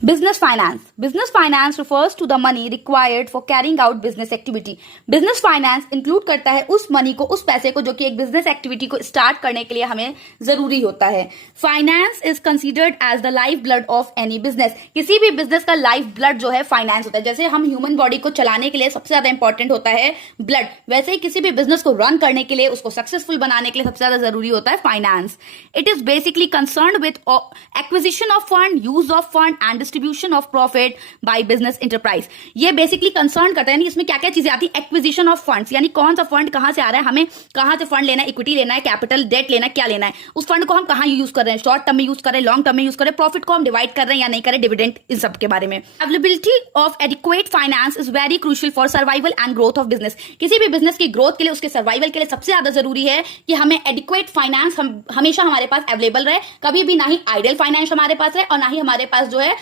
Business finance. Business finance refers to the money required for carrying out business activity. Business finance include करता है उस money को, उस पैसे को जो कि एक बिजनेस एक्टिविटी को स्टार्ट करने के लिए हमें जरूरी होता है. Finance is considered as the life blood of any business. किसी भी बिजनेस का लाइफ ब्लड जो है फाइनेंस होता है. जैसे हम ह्यूमन बॉडी को चलाने के लिए सबसे ज्यादा इंपॉर्टेंट होता है ब्लड, वैसे ही किसी भी बिजनेस को रन करने के लिए, उसको सक्सेसफुल बनाने के लिए सबसे ज्यादा जरूरी होता है finance. It is basically concerned with acquisition of fund, use of fund and distribution of profit by business enterprise. ये बेसिकली कंसर्न करता है, यानी इसमें क्या क्या चीजें आती है. एक्विजिशन ऑफ फंड्स, यानी कौन सा फंड कहां से आ रहा है, हमें कहां से फंड लेना है, इक्विटी लेना है, कैपिटल, डेट लेना है, क्या लेना है, उस फंड को हम कहां यूज कर रहे हैं, शॉर्ट टर्म में यूज कर रहे हैं, लॉन्ग टर्म में यूज कर रहे हैं, प्रॉफिट को हम डिवाइड कर रहे हैं या नहीं कर रहे, डिविडेंड, इन सब के बारे में. Availability of adequate finance is very crucial for survival and growth of business. किसी भी बिजनेस की ग्रोथ के लिए, उसके सर्वाइवल के लिए सबसे ज्यादा जरूरी है कि हमें एडिक्वेट फाइनेंस हमेशा हमारे पास अवेलेबल रहे. कभी भी ना ही आइडल फाइनेंस हमारे पास रहे और ना ही हमारे पास जो है